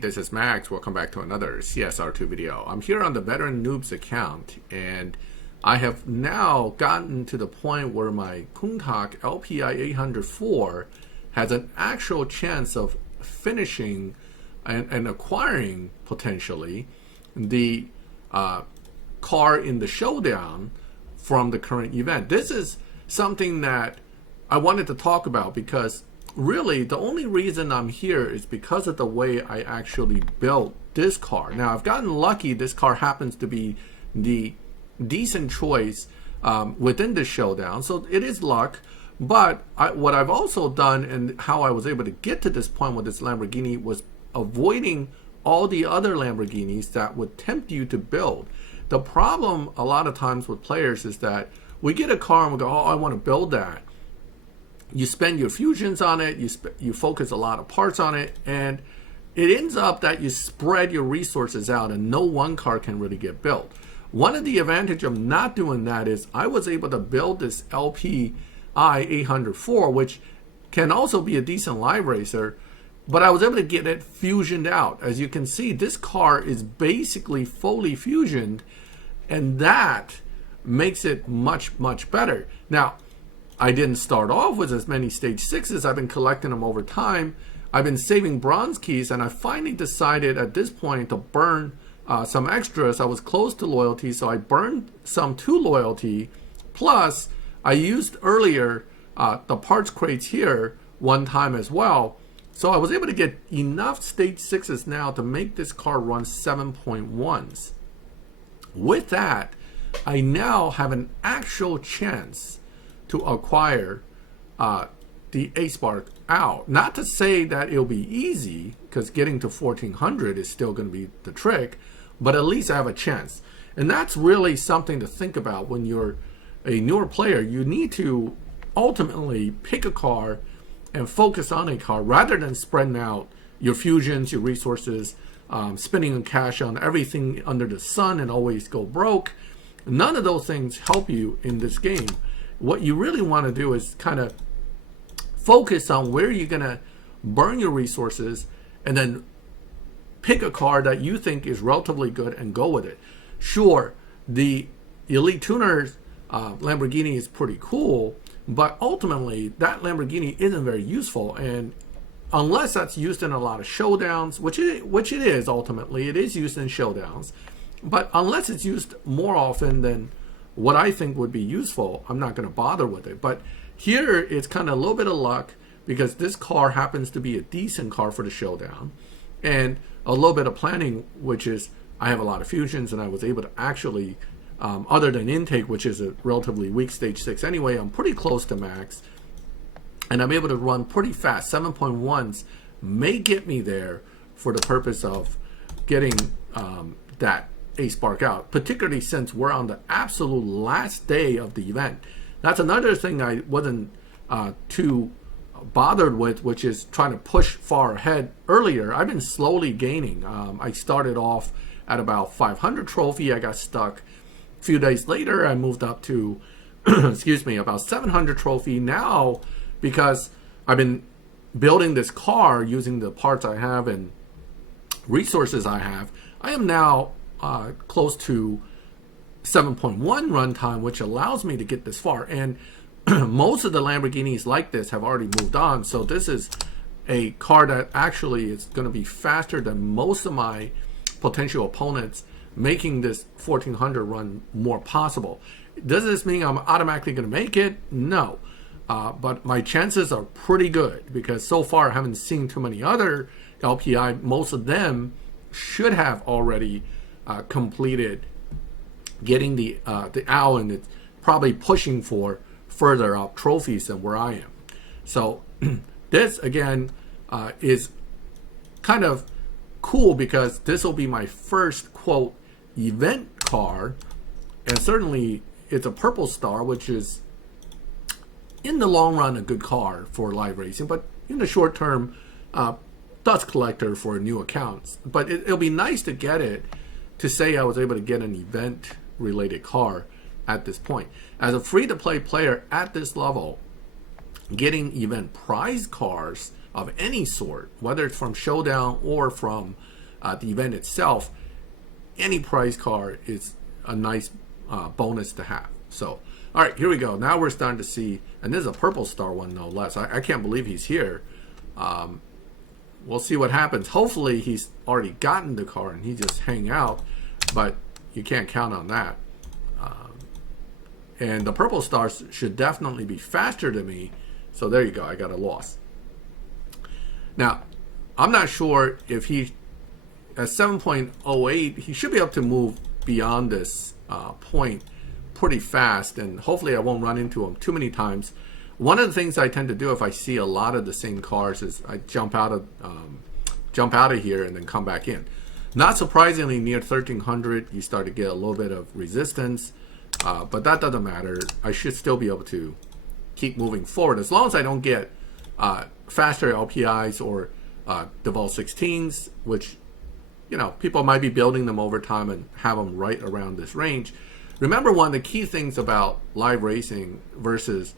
this is Max. Welcome back to another CSR2 video. I'm here on the Veteran Noob's account, and I have now gotten to the point where my Kuntak LPI 804 has an actual chance of finishing and acquiring, potentially, the car in the Showdown from the current event. This is something that I wanted to talk about because really the only reason I'm here is because of the way I actually built this car. Now, I've gotten lucky. This car happens to be the decent choice within the Showdown, so it is luck. But what I've also done and how I was able to get to this point with this Lamborghini was avoiding all the other Lamborghinis that would tempt you to build. The problem a lot of times with players is that we get a car and we go, oh, I want to build that. You spend your fusions on it, you focus a lot of parts on it, and it ends up that you spread your resources out and no one car can really get built. One of the advantages of not doing that is I was able to build this LPI 804, which can also be a decent live racer, but I was able to get it fusioned out. As you can see, this car is basically fully fusioned, and that makes it much, much better. Now, I didn't start off with as many stage 6s. I've been collecting them over time. I've been saving bronze keys, and I finally decided at this point to burn some extras. I was close to loyalty, so I burned some to loyalty. Plus, I used earlier the parts crates here one time as well. So I was able to get enough stage 6s now to make this car run 7.1s. With that, I now have an actual chance to acquire the Aspark Owl. Not to say that it'll be easy, because getting to 1400 is still going to be the trick, but at least I have a chance. And that's really something to think about when you're a newer player. You need to ultimately pick a car and focus on a car rather than spreading out your fusions, your resources, spending cash on everything under the sun and always go broke. None of those things help you in this game. What you really want to do is kind of focus on where you're going to burn your resources and then pick a car that you think is relatively good and go with it. Sure, the Elite Tuners Lamborghini is pretty cool, but ultimately that Lamborghini isn't very useful, and unless that's used in a lot of showdowns, which it is ultimately, it is used in showdowns, but unless it's used more often than what I think would be useful, I'm not going to bother with it. But here it's kind of a little bit of luck because this car happens to be a decent car for the Showdown, and a little bit of planning, which is I have a lot of fusions and I was able to actually, other than intake, which is a relatively weak stage 6 anyway, I'm pretty close to max, and I'm able to run pretty fast. 7.1s may get me there for the purpose of getting that Aspark out, particularly since we're on the absolute last day of the event. That's another thing I wasn't too bothered with, which is trying to push far ahead earlier. I've been slowly gaining. I started off at about 500 trophy. I got stuck. A few days later, I moved up to, excuse me, about 700 trophy. Now, because I've been building this car using the parts I have and resources I have, I am now close to 7.1 runtime, which allows me to get this far. And most of the Lamborghinis like this have already moved on, so this is a car that actually is going to be faster than most of my potential opponents, making this 1400 run more possible. Does this mean I'm automatically going to make it? No, but my chances are pretty good because so far I haven't seen too many other LPI. Most of them should have already completed getting the owl, and it's probably pushing for further up trophies than where I am. So this again is kind of cool because this will be my first quote event car, and certainly it's a purple star, which is in the long run a good car for live racing, but in the short term dust collector for new accounts. But it'll be nice to get it to say I was able to get an event related car at this point. As a free-to-play player at this level, getting even prize cars of any sort, whether it's from Showdown or from the event itself, any prize car is a nice bonus to have. So, all right, here we go. Now we're starting to see, and this is a purple star one, no less. I can't believe he's here. We'll see what happens. Hopefully he's already gotten the car and he just hang out, but you can't count on that. And the purple stars should definitely be faster than me. So there you go, I got a loss. Now, I'm not sure if he, at 7.08, he should be able to move beyond this point pretty fast, and hopefully I won't run into him too many times. One of the things I tend to do if I see a lot of the same cars is I jump out of here and then come back in. Not surprisingly, near 1300, you start to get a little bit of resistance, but that doesn't matter. I should still be able to keep moving forward as long as I don't get faster LPIs or Deval 16s, which, you know, people might be building them over time and have them right around this range. Remember, one of the key things about live racing versus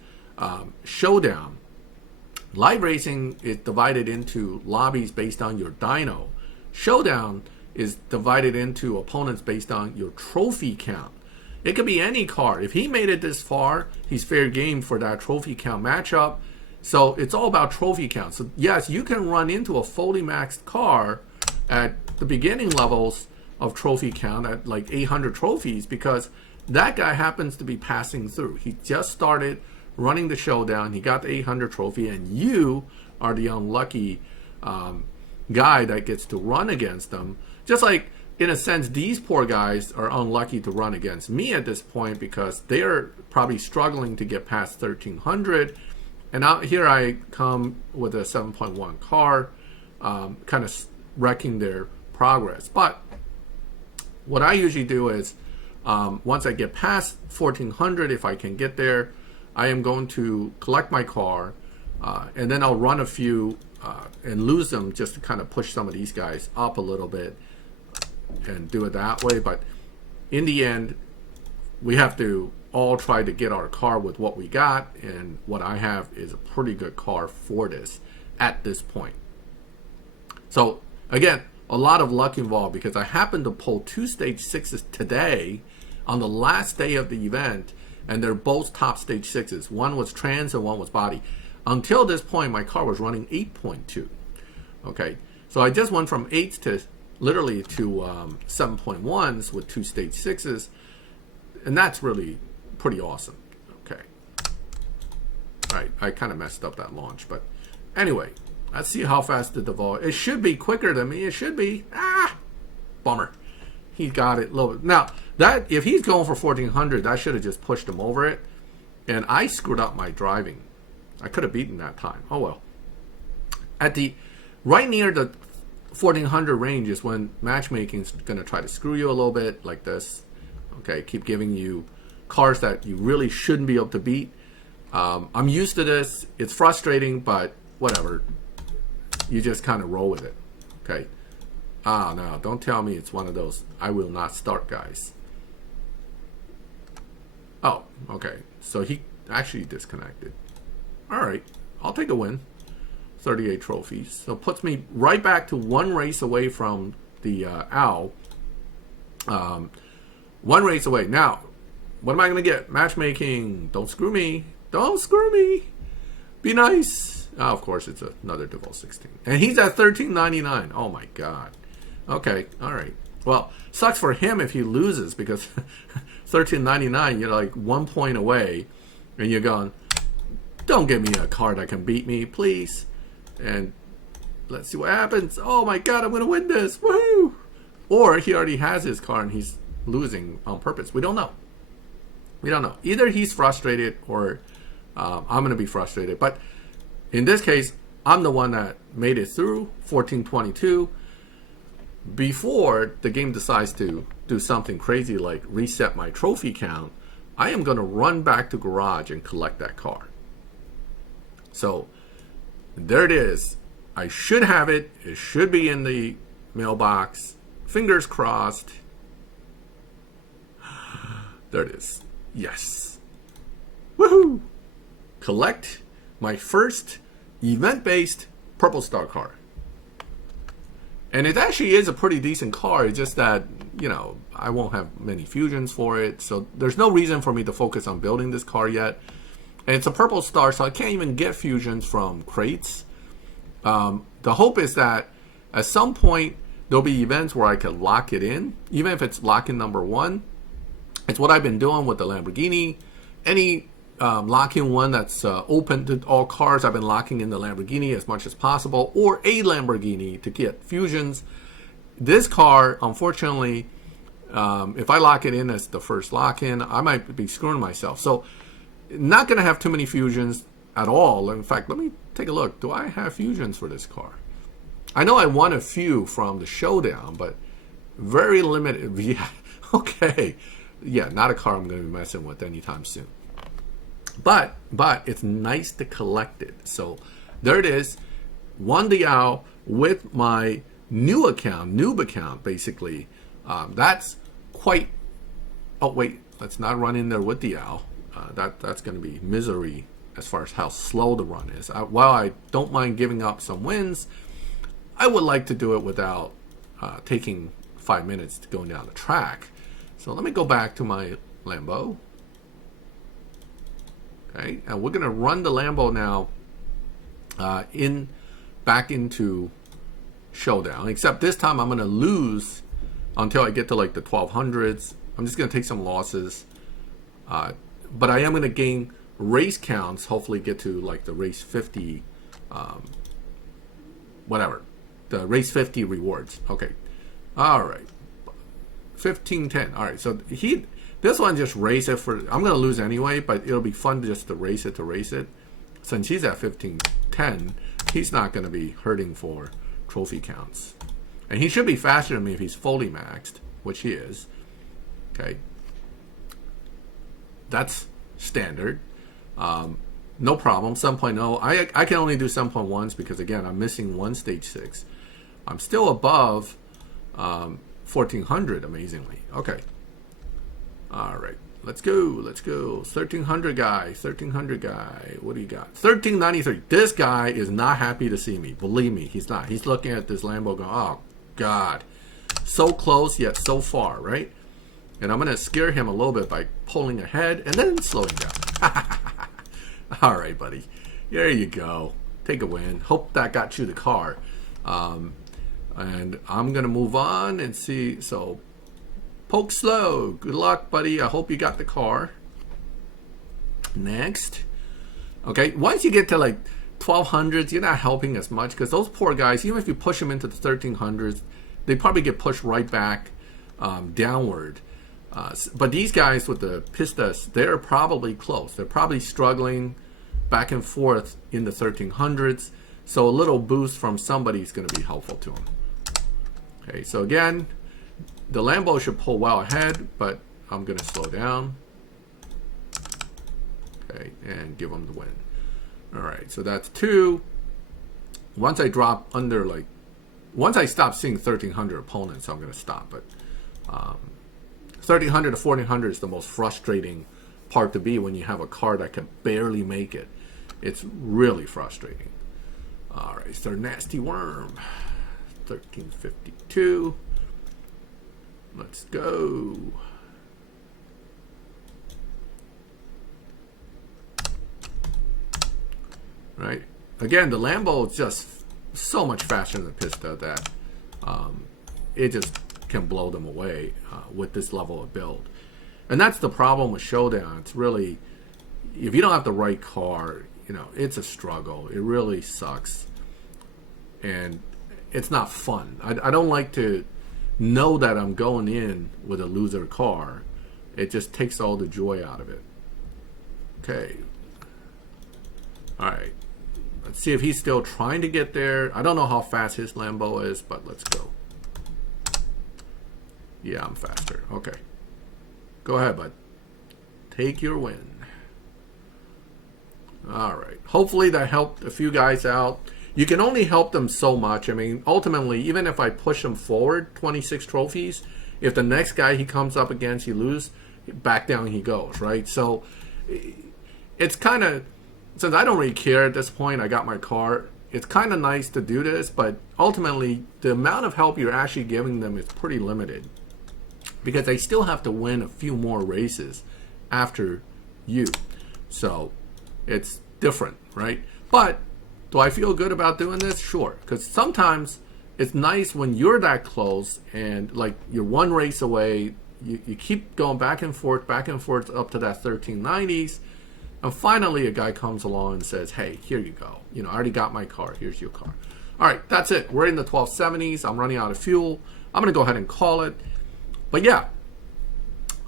Showdown, live racing is divided into lobbies based on your dyno. Showdown is divided into opponents based on your trophy count. It could be any car. If he made it this far, he's fair game for that trophy count matchup. So it's all about trophy count. So yes, you can run into a fully maxed car at the beginning levels of trophy count at like 800 trophies because that guy happens to be passing through. He just started running the Showdown. He got the 800 trophy, and you are the unlucky guy that gets to run against them. Just like, in a sense, these poor guys are unlucky to run against me at this point because they're probably struggling to get past 1300. And out here I come with a 7.1 car, kind of wrecking their progress. But what I usually do is, once I get past 1400, if I can get there, I am going to collect my car, and then I'll run a few and lose them just to kind of push some of these guys up a little bit and do it that way. But in the end, we have to all try to get our car with what we got, and what I have is a pretty good car for this at this point. So again, a lot of luck involved because I happened to pull 2 stage 6s today on the last day of the event, and they're both top stage 6s. One was trans and one was body. Until this point, my car was running 8.2. Okay, so I just went from 8s to literally to 7.1s with 2 stage 6s, and that's really pretty awesome. Okay, all right, I kind of messed up that launch, but anyway, let's see how fast the Deval. It should be quicker than me. It should be. Bummer. He got it low. Now that if he's going for 1400, I should have just pushed him over it, and I screwed up my driving. I could have beaten that time. Oh well. At the right near the 1400 range is when matchmaking is going to try to screw you a little bit like this. Okay, keep giving you cars that you really shouldn't be able to beat. I'm used to this. It's frustrating, but whatever. You just kind of roll with it. Okay. No, don't tell me it's one of those I will not start guys. Oh, okay. So he actually disconnected. All right, I'll take a win. 38 trophies. So it puts me right back to 1 race away from the Owl. 1 race away. Now, what am I going to get? Matchmaking. Don't screw me. Don't screw me. Be nice. Oh, of course, it's another Deval 16. And he's at 1399. Oh, my God. Okay, all right. Well, sucks for him if he loses because 1399, you're like 1 point away. And you're going, don't give me a car that can beat me, please. And let's see what happens. Oh my God, I'm going to win this. Woohoo! Or he already has his car and he's losing on purpose. We don't know. We don't know. Either he's frustrated or I'm going to be frustrated. But in this case, I'm the one that made it through 1422 before the game decides to do something crazy like reset my trophy count. I am going to run back to garage and collect that car. So there it is. I should have it. It should be in the mailbox. Fingers crossed. There it is. Yes. Woohoo! Collect my first event-based Purple Star car. And it actually is a pretty decent car. It's just that, you know, I won't have many fusions for it. So there's no reason for me to focus on building this car yet. And it's a Purple Star, so I can't even get fusions from crates. The hope is that at some point, there'll be events where I can lock it in, even if it's lock-in number 1. It's what I've been doing with the Lamborghini. Any lock-in one that's open to all cars, I've been locking in the Lamborghini as much as possible, or a Lamborghini to get fusions. This car, unfortunately, if I lock it in as the first lock-in, I might be screwing myself. So not going to have too many fusions at all. In fact, let me take a look. Do I have fusions for this car? I know I won a few from the Showdown, but very limited. Yeah, okay. Yeah, not a car I'm going to be messing with anytime soon. But it's nice to collect it. So there it is. Won the Owl with my new account, Noob account, basically. That's quite... Oh, wait. Let's not run in there with the Owl. That's going to be misery as far as how slow the run is. While I don't mind giving up some wins, I would like to do it without taking 5 minutes to go down the track. So let me go back to my Lambo. Okay, and we're going to run the Lambo now back into Showdown. Except this time I'm going to lose until I get to like the 1200s. I'm just going to take some losses. But I am going to gain race counts. Hopefully get to like the race 50, whatever. The race 50 rewards. Okay. All right. 1510. All right. So this one just race it for. I'm gonna lose anyway, but it'll be fun just to race it. Since he's at 1510, he's not gonna be hurting for trophy counts, and he should be faster than me if he's fully maxed, which he is. Okay. That's standard. No problem. 7.0. I can only do 7.1s because again I'm missing one stage 6. I'm still above 1400 amazingly. Okay. All right. Let's go. 1300 guy. What do you got? 1393. This guy is not happy to see me. Believe me, he's not. He's looking at this Lambo going, oh God. So close yet so far, right? And I'm going to scare him a little bit by pulling ahead and then slowing down. All right, buddy. There you go. Take a win. Hope that got you the car. And I'm going to move on and see. So, poke slow. Good luck, buddy. I hope you got the car. Next. Okay, once you get to like 1200s, you're not helping as much because those poor guys, even if you push them into the 1300s, they probably get pushed right back downward. But these guys with the pistas, they're probably close. They're probably struggling back and forth in the 1300s. So a little boost from somebody is going to be helpful to them. Okay, so again, the Lambo should pull well ahead, but I'm going to slow down. Okay, and give them the win. All right, so that's 2. Once I drop under, like, once I stop seeing 1300 opponents, I'm going to stop. But 1300 to 1400 is the most frustrating part to be when you have a car that can barely make it. It's really frustrating. All right, so nasty worm. 1352. Let's go. Right. Again, the Lambo is just so much faster than the Pista that it just can blow them away with this level of build. And that's the problem with Showdown. It's really, if you don't have the right car, you know, it's a struggle. It really sucks. And it's not fun. I don't like to know that I'm going in with a loser car. It just takes all the joy out of it. Okay. All right. Let's see if he's still trying to get there. I don't know how fast his Lambo is, but let's go. Yeah, I'm faster. Okay. Go ahead, bud. Take your win. All right. Hopefully that helped a few guys out. You can only help them so much. I mean, ultimately, even if I push them forward 26 trophies, if the next guy he comes up against, you lose, back down he goes, right? So it's kind of since I don't really care at this point, I got my car. It's kind of nice to do this, but ultimately the amount of help you're actually giving them is pretty limited, because they still have to win a few more races after you. So it's different, right? But do I feel good about doing this? Sure, because sometimes it's nice when you're that close and like you're one race away, you keep going back and forth up to that 1390s, and finally a guy comes along and says, hey, here you go. You know, I already got my car. Here's your car. All right, that's it. We're in the 1270s. I'm running out of fuel. I'm going to go ahead and call it. But yeah,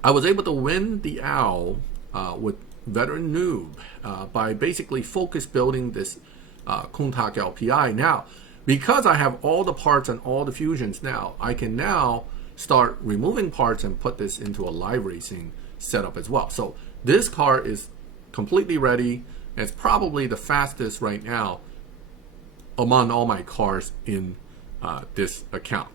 I was able to win the Owl with Veteran Noob by basically focus building this Countach LPI. Now, because I have all the parts and all the fusions now, I can now start removing parts and put this into a live racing setup as well. So this car is completely ready. It's probably the fastest right now among all my cars in this account.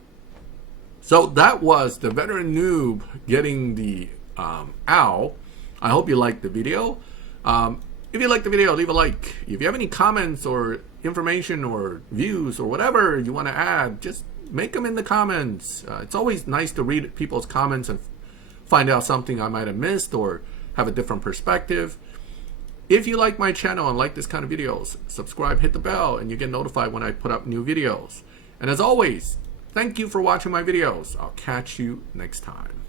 So that was the Veteran Noob getting the Owl. I hope you liked the video. If you liked the video, leave a like. If you have any comments or information or views or whatever you want to add, just make them in the comments. It's always nice to read people's comments and find out something I might have missed or have a different perspective. If you like my channel and like this kind of videos, subscribe, hit the bell, and you get notified when I put up new videos. And as always, thank you for watching my videos. I'll catch you next time.